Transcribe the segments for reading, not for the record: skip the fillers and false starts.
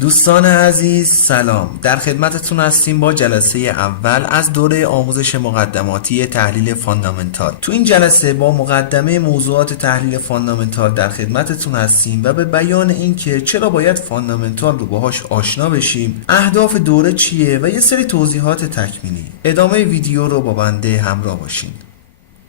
دوستان عزیز سلام، در خدمتتون هستیم با جلسه اول از دوره آموزش مقدماتی تحلیل فاندامنتال. تو این جلسه با مقدمه موضوعات تحلیل فاندامنتال در خدمتتون هستیم و به بیان این که چرا باید فاندامنتال رو باهاش آشنا بشیم، اهداف دوره چیه و یه سری توضیحات تکمیلی. ادامه ویدیو رو با بنده همراه باشین.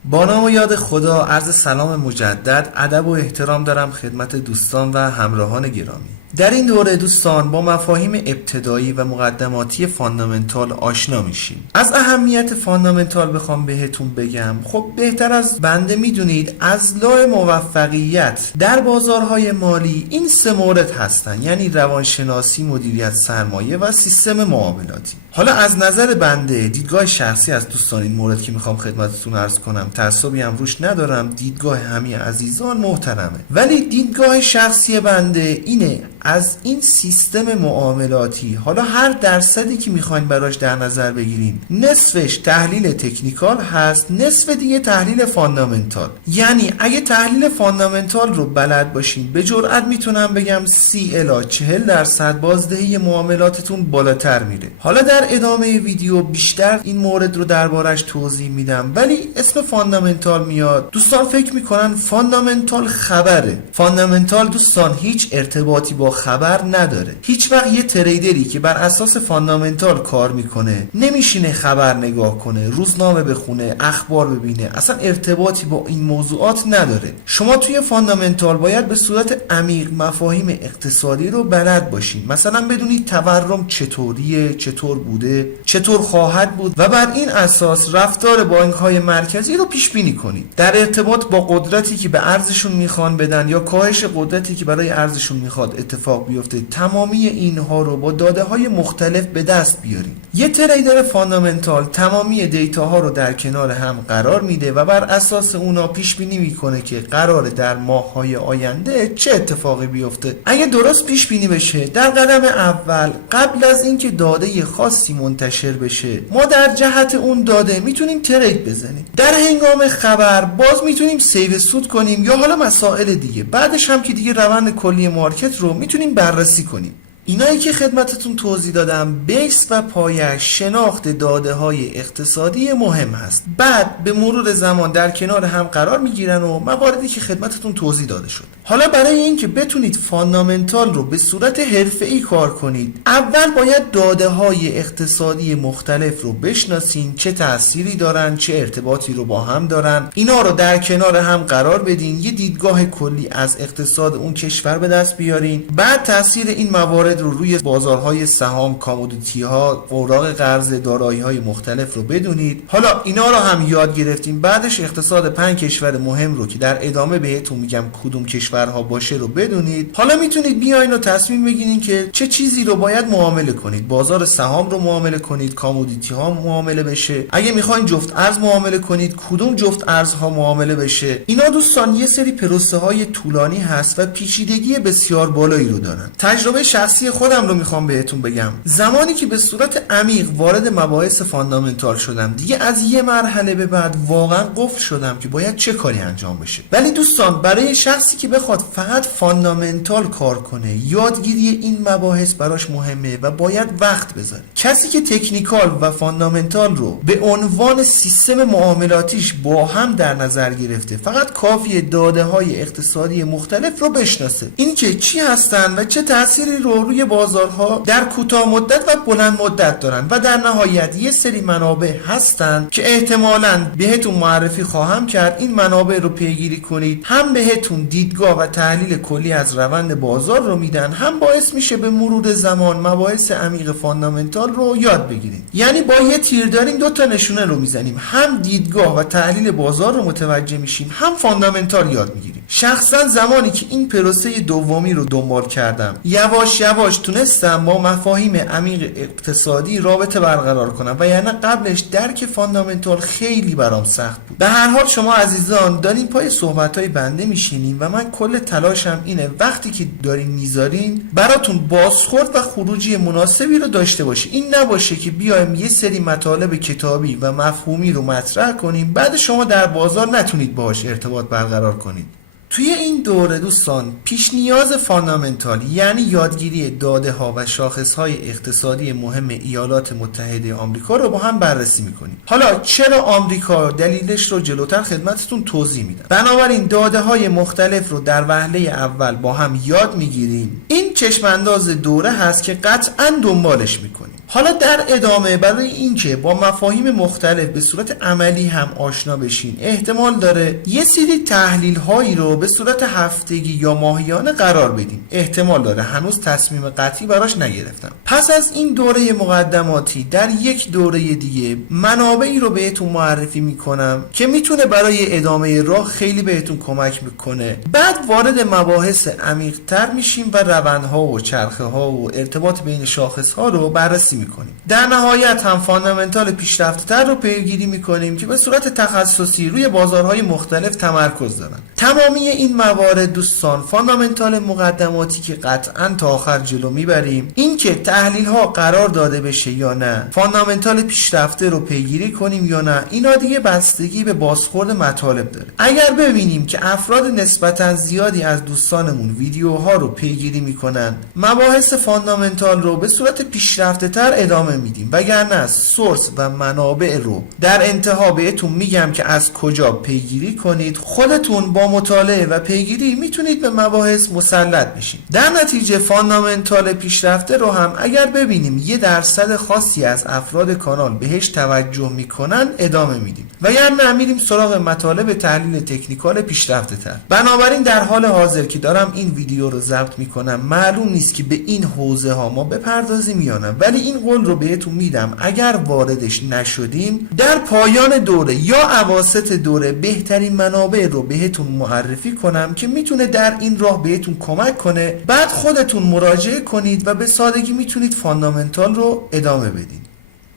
با نام و یاد خدا، عرض سلام مجدد، ادب و احترام دارم خدمت دوستان و همراهان گرامی. در این دوره دوستان با مفاهیم ابتدایی و مقدماتی فاندامنتال آشنا میشیم. از اهمیت فاندامنتال بخوام بهتون بگم، خب بهتر از بنده میدونید اضلاع موفقیت در بازارهای مالی این سه مورد هستن، یعنی روانشناسی، مدیریت سرمایه و سیستم معاملاتی. حالا از نظر بنده، دیدگاه شخصی از دوستان این مورد که میخوام خدمتتون عرض کنم، تعصبی هم روش ندارم، دیدگاه همه عزیزان محترمه، ولی دیدگاه شخصی بنده اینه از این سیستم معاملاتی، حالا هر درصدی که میخواین براش در نظر بگیرین، نصفش تحلیل تکنیکال هست، نصف دیگه تحلیل فاندامنتال. یعنی اگه تحلیل فاندامنتال رو بلد باشین، به جرئت میتونم بگم 30 الی 40% بازدهی معاملاتتون بالاتر میره. حالا در ادامه ویدیو بیشتر این مورد رو دربارش توضیح میدم، ولی اسم فاندامنتال میاد، دوستان فکر میکنن فاندامنتال خبره. فاندامنتال دوستان هیچ ارتباطی با خبر نداره. هیچ وقت یه تریدری که بر اساس فاندامنتال کار میکنه نمیشینه خبر نگاه کنه، روزنامه بخونه، اخبار ببینه، اصلا ارتباطی با این موضوعات نداره. شما توی فاندامنتال باید به صورت عمیق مفاهیم اقتصادی رو بلد باشین، مثلا بدونید تورم چطوریه، چطور بوده، چطور خواهد بود و بر این اساس رفتار بانک‌های مرکزی رو پیش بینی کنید. در ارتباط با قدرتی که به ارزشون میخوان بدن یا کاهش قدرتی که برای ارزشون میخواد اتفاق بیفته، تمامی اینها رو با داده‌های مختلف به دست بیارین. یه تریدر فاندامنتال تمامی دیتاها رو در کنار هم قرار میده و بر اساس اونا پیش بینی میکنه که قراره در ماه‌های آینده چه اتفاقی بیفته. اگه درست پیش بینی بشه، در قدم اول قبل از اینکه داده خاصی منتشر بشه، ما در جهت اون داده میتونیم ترید بزنیم. در هنگام خبر باز میتونیم سیو سود کنیم یا حالا مسائل دیگه. بعدش هم که دیگه روند کلی مارکت رو میتونیم بررسی کنیم. اینایی که خدمتتون توضیح دادم بیس و پایه شناخت داده های اقتصادی مهم هست. بعد به مرور زمان در کنار هم قرار میگیرن و مواردی که خدمتتون توضیح داده شد. حالا برای اینکه بتونید فاندامنتال رو به صورت حرفه‌ای کار کنید، اول باید داده های اقتصادی مختلف رو بشناسین، چه تأثیری دارن، چه ارتباطی رو با هم دارن. اینا رو در کنار هم قرار بدین، یه دیدگاه کلی از اقتصاد اون کشور به دست بیارین. بعد تأثیر این موارد رو روی بازارهای سهام، کامودیتی ها، اوراق قرض، دارایی های مختلف رو بدونید. حالا اینا رو هم یاد گرفتیم، بعدش اقتصاد 5 کشور مهم رو که در ادامه بهتون میگم کدوم کشورها باشه رو بدونید. حالا میتونید بیاین و تصمیم بگیرین که چه چیزی رو باید معامله کنید. بازار سهام رو معامله کنید، کامودیتی ها معامله بشه. اگه میخواین جفت ارز معامله کنید، کدوم جفت ارزها معامله بشه. اینا دوستان یه سری پروسه های طولانی هست و پیچیدگی بسیار بالایی رو دارن. تجربه شخصی خودم رو میخوام بهتون بگم، زمانی که به صورت عمیق وارد مباحث فاندامنتال شدم، دیگه از یه مرحله به بعد واقعا قفل شدم که باید چه کاری انجام بشه. ولی دوستان برای شخصی که بخواد فقط فاندامنتال کار کنه، یادگیری این مباحث براش مهمه و باید وقت بذاره. کسی که تکنیکال و فاندامنتال رو به عنوان سیستم معاملاتیش با هم در نظر گرفته، فقط کافیه داده های اقتصادی مختلف رو بشناسه، این که چی هستن و چه تأثیری رو روی بازارها در کوتاه مدت و بلند مدت دارن و در نهایت یه سری منابع هستن که احتمالاً بهتون معرفی خواهم کرد. این منابع رو پیگیری کنید، هم بهتون دیدگاه و تحلیل کلی از روند بازار رو میدن، هم باعث میشه به مرور زمان مباحث عمیق فاندامنتال رو یاد بگیرید. یعنی با یه تیر داریم 2 تا نشونه رو میزنیم، هم دیدگاه و تحلیل بازار رو متوجه میشیم، هم فاندامنتال یاد میگیریم. شخصا زمانی که این پروسه دومی رو دنبال کردم، یواش یواش تونستم با مفاهیم عمیق اقتصادی رابطه برقرار کنم و یعنی قبلش درک فاندامنتال خیلی برام سخت بود. به هر حال شما عزیزان دارین پای صحبت‌های بنده میشینین و من کل تلاشم اینه وقتی که دارین میذارین براتون بازخورد و خروجی مناسبی رو داشته باشه. این نباشه که بیایم یه سری مطالب کتابی و مفهومی رو مطرح کنیم، بعد شما در بازار نتونید باهاش ارتباط برقرار کنید. توی این دوره دوستان پیش نیاز فاندامنتال یعنی یادگیری داده ها و شاخص های اقتصادی مهم ایالات متحده آمریکا رو با هم بررسی میکنیم. حالا چرا آمریکا؟ دلیلش رو جلوتر خدمتتون توضیح میدم. بنابراین داده های مختلف رو در وهله اول با هم یاد میگیریم. این چشم انداز دوره هست که قطعاً دنبالش میکنیم. حالا در ادامه برای اینکه با مفاهیم مختلف به صورت عملی هم آشنا بشین احتمال داره یه سری تحلیل هایی رو به صورت هفتگی یا ماهیانه قرار بدیم. احتمال داره هنوز تصمیم قطعی براش نگرفتم. پس از این دوره مقدماتی در یک دوره دیگه منابعی رو بهتون معرفی میکنم که میتونه برای ادامه راه خیلی بهتون کمک میکنه. بعد وارد مباحث عمیق تر میشیم و روندها و چرخه ها و ارتباط بین شاخص ها رو بررسی میکنیم. در نهایت هم فاندامنتال پیشرفته تر رو پیگیری میکنیم که به صورت تخصصی روی بازارهای مختلف تمرکز دارن. تمامی این موارد دوستان فاندامنتال مقدماتی که قطعا تا آخر جلو میبریم، این که تحلیل ها قرار داده بشه یا نه، فاندامنتال پیشرفته رو پیگیری کنیم یا نه، اینا دیگه بستگی به بازخورد مطالب داره. اگر ببینیم که افراد نسبتا زیادی از دوستانمون ویدیوها رو پیگیری میکنن، مباحث فاندامنتال رو به صورت پیشرفته تر ادامه میدیم. وگرنه سورس و منابع رو در انتها بهتون میگم که از کجا پیگیری کنید. خودتون با مطالعه و پیگیری میتونید به مباحث مسلط بشین. در نتیجه فاندامنتال پیشرفته رو هم اگر ببینیم یه درصد خاصی از افراد کانال بهش توجه میکنن ادامه میدیم، وگرنه میریم سراغ مطالب تحلیل تکنیکال پیشرفته تر. بنابراین در حال حاضر که دارم این ویدیو رو ضبط میکنم معلوم نیست که به این حوزه ها ما بپردازیم یا نه، ولی این قول رو بهتون میدم اگر واردش نشدیم در پایان دوره یا اواسط دوره بهترین منابع رو بهتون معرفی کنم که میتونه در این راه بهتون کمک کنه. بعد خودتون مراجعه کنید و به سادگی میتونید فاندامنتال رو ادامه بدید.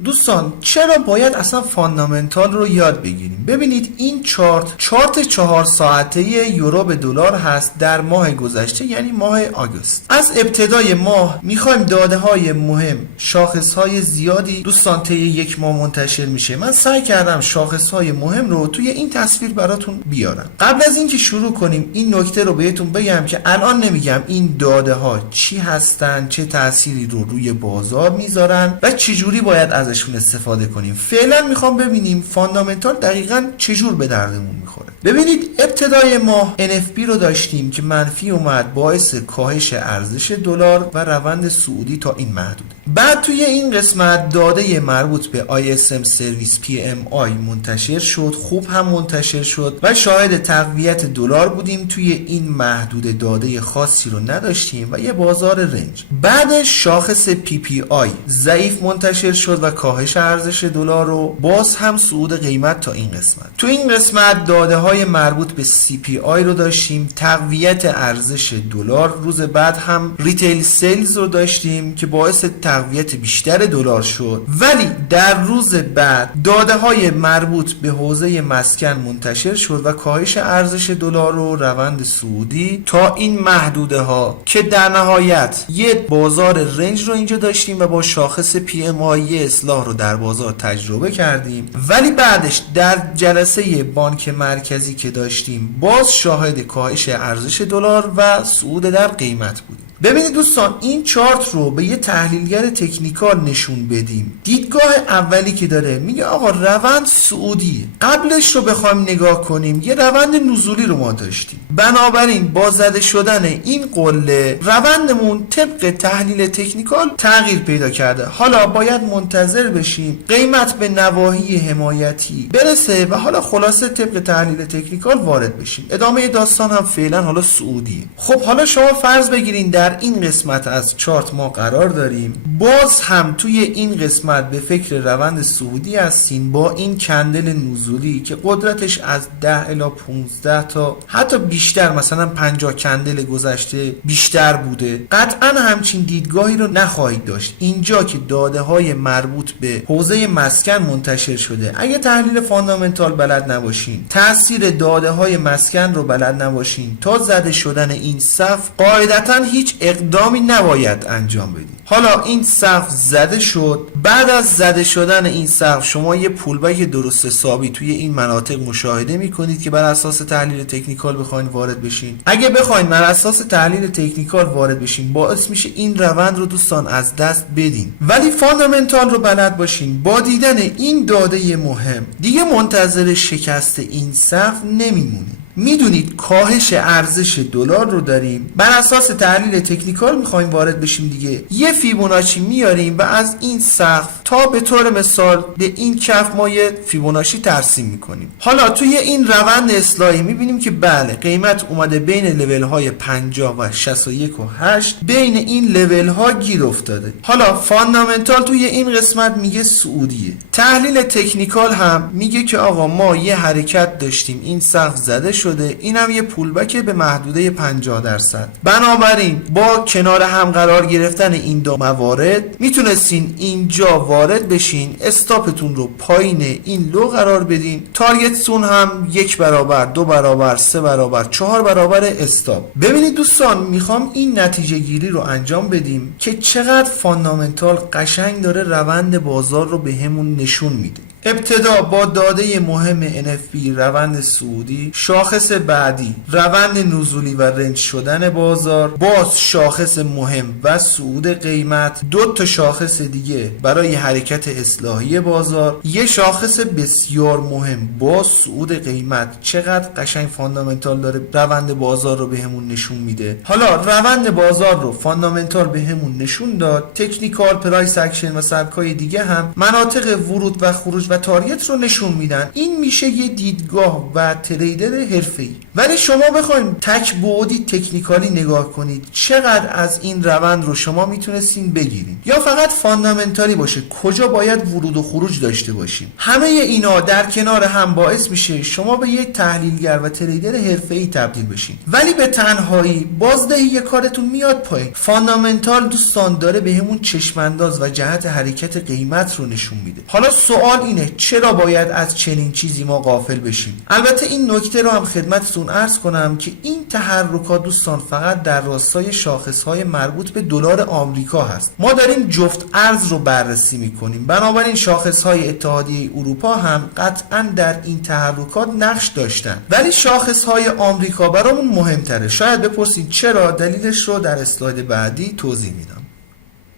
دوستان چرا باید اصلا فاندامنتال رو یاد بگیریم؟ ببینید این چارت 4 ساعته یورو به دلار هست در ماه گذشته، یعنی ماه آگوست. از ابتدای ماه میخوایم داده های مهم، شاخص های زیادی دوستان طی یک ماه منتشر میشه. من سعی کردم شاخص های مهم رو توی این تصویر براتون بیارم. قبل از اینکه شروع کنیم این نکته رو بهتون بگم که الان نمیگم این داده ها چی هستن، چه تأثیری رو روی بازار میذارن و چجوری باید ازشون استفاده کنیم. فعلا میخوام ببینیم فاندامنتال دقیقاً چجور به دردمون میخوره. ببینید ابتدای ماه NFP رو داشتیم که منفی اومد، باعث کاهش ارزش دلار و روند صعودی تا این محدوده. بعد توی این قسمت داده مربوط به ISM سرویس PMI منتشر شد، خوب هم منتشر شد و شاهد تقویت دلار بودیم. توی این محدوده داده خاصی رو نداشتیم و یه بازار رنج. بعدش شاخص PPI ضعیف منتشر شد و کاهش ارزش دلار رو، باز هم صعود قیمت تا این قسمت. تو این قسمت داده های مربوط به CPI رو داشتیم، تقویت ارزش دلار. روز بعد هم ریتیل سیلز رو داشتیم که باعث تقویت بیشتر دلار شد. ولی در روز بعد داده های مربوط به حوزه مسکن منتشر شد و کاهش ارزش دلار و روند صعودی تا این محدوده ها که در نهایت یه بازار رنج رو اینجا داشتیم و با شاخص PMI اصلاح رو در بازار تجربه کردیم. ولی بعدش در جلسه بانک مرکزی که داشتیم باز شاهد کاهش ارزش دلار و صعود در قیمت بودیم. ببینید دوستان این چارت رو به یه تحلیلگر تکنیکال نشون بدیم. دیدگاه اولی که داره میگه آقا روند صعودی. قبلش رو بخوایم نگاه کنیم یه روند نزولی رو ما داشتیم. بنابراین با زده شدن این قله روندمون طبق تحلیل تکنیکال تغییر پیدا کرده. حالا باید منتظر بشیم قیمت به نواحی حمایتی برسه و حالا خلاصه طبق تحلیل تکنیکال وارد بشیم. ادامه داستان هم فعلا حالا صعودی. خب حالا شما فرض بگیرین در این قسمت از چارت ما قرار داریم، باز هم توی این قسمت به فکر روند صعودی هستیم با این کندل نزولی که قدرتش از 10 الی 15 تا حتی بیشتر، مثلا 50 کندل گذشته بیشتر بوده. قطعا همچین دیدگاهی رو نخواهید داشت. اینجا که داده های مربوط به حوزه مسکن منتشر شده، اگه تحلیل فاندامنتال بلد نباشین، تاثیر داده های مسکن رو بلد نباشین، تا زده شدن این صف قاعدتا هیچ اقدامی نباید انجام بدید. حالا این سقف زده شد. بعد از زده شدن این سقف شما یه پولبک درست حسابی توی این مناطق مشاهده میکنید که بر اساس تحلیل تکنیکال بخواید وارد بشین. اگه بخواید بر اساس تحلیل تکنیکال وارد بشین باعث میشه این روند رو دوستان از دست بدین، ولی فاندامنتال رو بلد باشین. با دیدن این داده مهم دیگه منتظر شکست این سقف نمیمونید. میدونید کاهش ارزش دلار رو داریم، بر اساس تحلیل تکنیکال میخوایم وارد بشیم دیگه. یه فیبوناچی میاریم و از این سقف تا به طور مثال به این کف ما یه فیبوناچی ترسیم میکنیم. حالا توی این روند اصلاحی میبینیم که بله قیمت اومده بین لول های 50 و 61 و 8 بین این لول ها گیر افتاده. حالا فاندامنتال توی این قسمت میگه صعودیه، تحلیل تکنیکال هم میگه که آقا ما یه حرکت داشتیم این سقف زده شده، اینم یه پولبک به محدوده 50%. بنابراین با کنار هم قرار گرفتن این دو موارد میتونستین اینجا وارد بشین، استاپتون رو پایین این لو قرار بدین، تارگتتون هم 1 برابر 2 برابر 3 برابر 4 برابر استاپ. ببینید دوستان میخوام این نتیجه گیری رو انجام بدیم که چقدر فاندامنتال قشنگ داره روند بازار رو به همون نشون میده. ابتدا با داده مهم NFP روند صعودی، شاخص بعدی روند نزولی و رنج شدن بازار، باز شاخص مهم و صعود قیمت، 2 تا شاخص دیگه برای حرکت اصلاحی بازار، یه شاخص بسیار مهم با صعود قیمت. چقدر قشنگ فاندامنتال داره روند بازار رو بهمون نشون میده. حالا روند بازار رو فاندامنتال بهمون نشون داد، تکنیکال، پرایس اکشن و سبکای دیگه هم مناطق ورود و خروج و تارگت رو نشون میدن. این میشه یه دیدگاه و تریدر حرفه‌ای. ولی شما بخواید تک بعدی تکنیکالی نگاه کنید چقدر از این روند رو شما میتونستین بگیرین، یا فقط فاندامنتالی باشه کجا باید ورود و خروج داشته باشیم. همه اینا در کنار هم باعث میشه شما به یک تحلیلگر و تریدر حرفه‌ای تبدیل بشین. ولی به تنهایی بازدهی کارتون میاد پایین. فاندامنتال دوستان داره بهمون چشمانداز و جهت حرکت قیمت رو نشون میده. حالا سوال اینه چرا باید از چنین چیزی ما غافل بشیم؟ البته این نکته رو هم خدمتتون عرض کنم که این تحرکات دوستان فقط در راستای شاخصهای مربوط به دلار آمریکا هست. ما داریم جفت ارز رو بررسی میکنیم، بنابراین شاخصهای اتحادیه اروپا هم قطعا در این تحرکات نقش داشتن، ولی شاخصهای آمریکا برامون مهمتره. شاید بپرسید چرا؟ دلیلش رو در اسلاید بعدی توضیح میدم.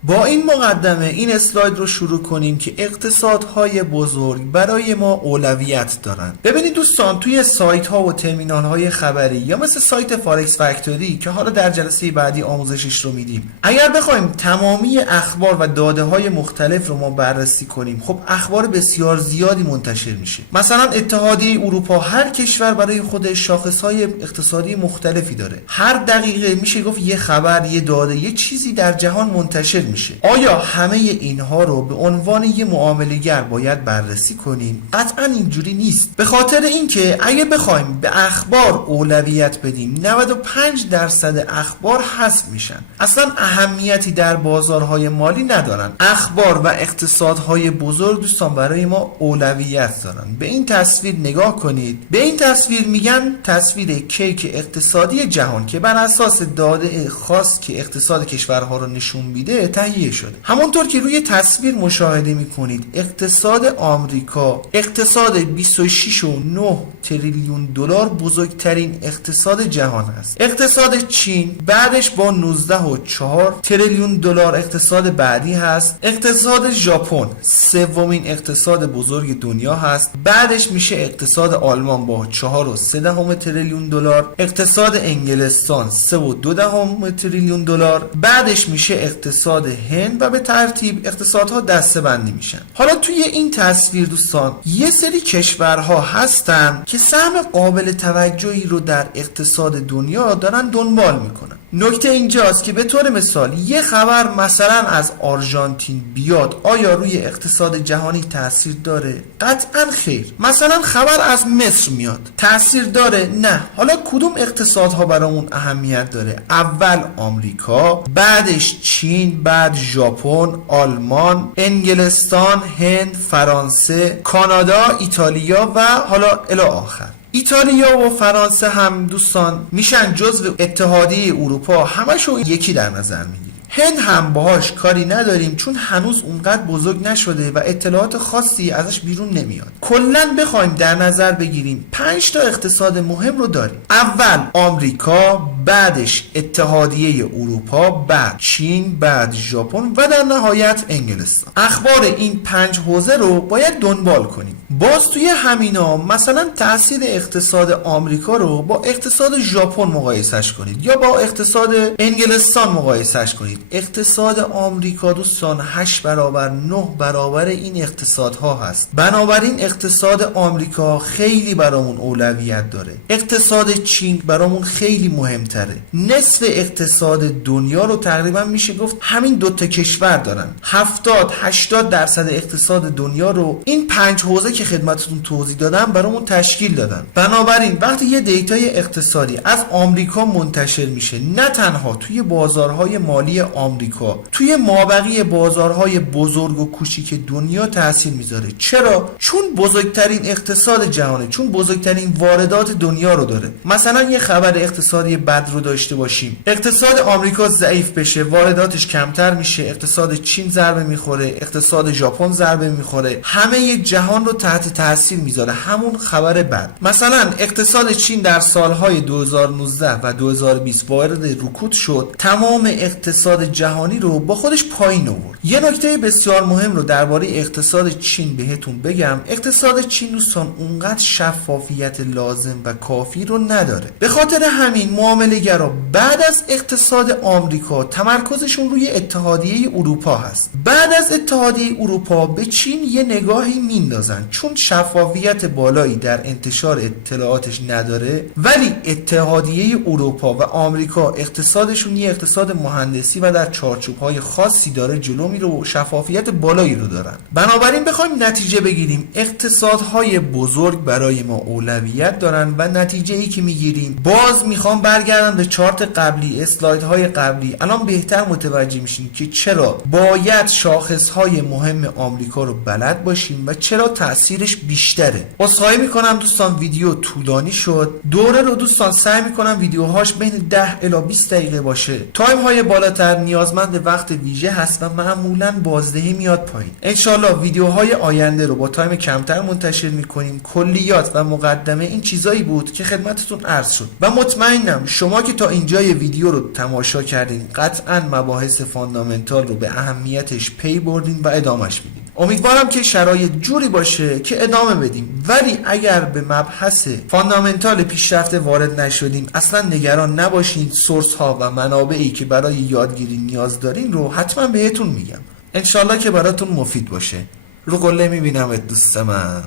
با این مقدمه این اسلاید رو شروع کنیم که اقتصادهای بزرگ برای ما اولویت دارن. ببینید دوستان توی سایت ها و ترمینال های خبری یا مثل سایت فارکس فکتوری که حالا در جلسه بعدی آموزشش رو میدیم، اگر بخوایم تمامی اخبار و داده های مختلف رو ما بررسی کنیم خب اخبار بسیار زیادی منتشر میشه. مثلا اتحادیه اروپا هر کشور برای خودش شاخص های اقتصادی مختلفی داره. هر دقیقه میشه گفت یه خبر، یه داده، یه چیزی در جهان منتشر میشه. آیا همه اینها رو به عنوان یه معامله‌گر باید بررسی کنیم؟ قطعا اینجوری نیست. به خاطر اینکه اگه بخوایم به اخبار اولویت بدیم 95% اخبار حذف میشن، اصلا اهمیتی در بازارهای مالی ندارن. اخبار و اقتصادهای بزرگ دوستان برای ما اولویت دارن. به این تصویر نگاه کنید. به این تصویر میگن تصویر کیک اقتصادی جهان که بر اساس داده خاص که اقتصاد کشورها رو نشون میده تهیه شده. همونطور که روی تصویر مشاهده میکنید اقتصاد آمریکا اقتصاد 26.9 تریلیون دلار بزرگترین اقتصاد جهان است. اقتصاد چین بعدش با 19.4 تریلیون دلار اقتصاد بعدی هست. اقتصاد ژاپن سومین اقتصاد بزرگ دنیا هست. بعدش میشه اقتصاد آلمان با 4.3 تریلیون دلار. اقتصاد انگلستان 3.2 تریلیون دلار. بعدش میشه اقتصاد هند و به ترتیب اقتصادها دسته بندی میشن. حالا توی این تصویر دوستان یه سری کشورها هستن که سهم قابل توجهی رو در اقتصاد دنیا دارن دنبال میکنن. نکته اینجاست که به طور مثال یه خبر مثلا از آرژانتین بیاد آیا روی اقتصاد جهانی تاثیر داره؟ قطعا خیر. مثلا خبر از مصر میاد تاثیر داره؟ نه. حالا کدوم اقتصادها برامون اهمیت داره؟ اول آمریکا، بعدش چین، بعد ژاپن، آلمان، انگلستان، هند، فرانسه، کانادا، ایتالیا و حالا الی آخر. ایتالیا و فرانسه هم دوستان میشن جزو اتحادیه اروپا، همشو یکی در نظر میگیریم. هند هم باهاش کاری نداریم چون هنوز اونقدر بزرگ نشده و اطلاعات خاصی ازش بیرون نمیاد. کلا بخوایم در نظر بگیریم 5 تا اقتصاد مهم رو داریم. اول آمریکا، بعدش اتحادیه اروپا، بعد چین، بعد ژاپن و در نهایت انگلستان. اخبار این 5 حوزه رو باید دنبال کنیم. باز توی همینا مثلا تاثیر اقتصاد آمریکا رو با اقتصاد ژاپن مقایسش کنید یا با اقتصاد انگلستان مقایسش کنید. اقتصاد آمریکا دوستان 8 برابر 9 برابر این اقتصادها هست. بنابراین اقتصاد آمریکا خیلی برامون اولویت داره. اقتصاد چین برامون خیلی مهمتره. نصف اقتصاد دنیا رو تقریبا میشه گفت همین 2 تا کشور دارن. 70-80% اقتصاد دنیا رو این 5 حوزه که خدمتتون توضیح دادم برامون تشکیل دادن. بنابراین وقتی یه دیتای اقتصادی از آمریکا منتشر میشه، نه تنها توی بازارهای مالی آمریکا، توی مابقی بازارهای بزرگ و کوچیک دنیا تاثیر میذاره. چرا؟ چون بزرگترین اقتصاد جهانه، چون بزرگترین واردات دنیا رو داره. مثلا یه خبر اقتصادی بد رو داشته باشیم، اقتصاد آمریکا ضعیف بشه، وارداتش کمتر میشه، اقتصاد چین ضربه میخوره، اقتصاد ژاپن ضربه میخوره، همه جهان رو تحت تاثیر میذاره همون خبر بد. مثلا اقتصاد چین در سالهای 2019 و 2020 وارد رکود شد، تمام اقتصاد جهانی رو با خودش پایین آورد. یه نکته بسیار مهم رو درباره اقتصاد چین بهتون بگم. اقتصاد چین دوستان اونقدر شفافیت لازم و کافی رو نداره. به خاطر همین معامله‌گرا بعد از اقتصاد آمریکا تمرکزشون روی اتحادیه اروپا هست. بعد از اتحادیه اروپا به چین یه نگاهی میندازن چون شفافیت بالایی در انتشار اطلاعاتش نداره، ولی اتحادیه اروپا و آمریکا اقتصادشون یه اقتصاد مهندسی و در چارچوب‌های خاصی داره جلو میره و شفافیت بالایی رو دارن. بنابراین بخوایم نتیجه بگیریم اقتصادهای بزرگ برای ما اولویت دارن و نتیجه ای که میگیریم، باز میخوام برگردم به چارت قبلی، اسلایدهای قبلی. الان بهتر متوجه میشین که چرا باید شاخصهای مهم آمریکا رو بلد باشیم و چرا تاثیرش بیشتره. عذرخواهی میکنم دوستان ویدیو طولانی شد. دوره رو دوستان سعی میکنم ویدیوهاش بین 10 الی 20 دقیقه باشه. تایم های بالاتر نیازمند وقت ویژه هست و معمولا بازدهی میاد پایین. انشالله ویدیوهای آینده رو با تایم کمتر منتشر میکنیم. کلیات و مقدمه این چیزایی بود که خدمتتون عرض شد و مطمئنم شما که تا اینجای ویدیو رو تماشا کردین قطعا مباحث فاندامنتال رو به اهمیتش پی بردین و ادامهش میدین. امیدوارم که شرایط جوری باشه که ادامه بدیم، ولی اگر به مبحث فاندامنتال پیشرفته وارد نشدیم اصلا نگران نباشین. سورس ها و منابعی که برای یادگیری نیاز دارین رو حتما بهتون میگم. انشالله که براتون مفید باشه. رو قله میبینم دوست من.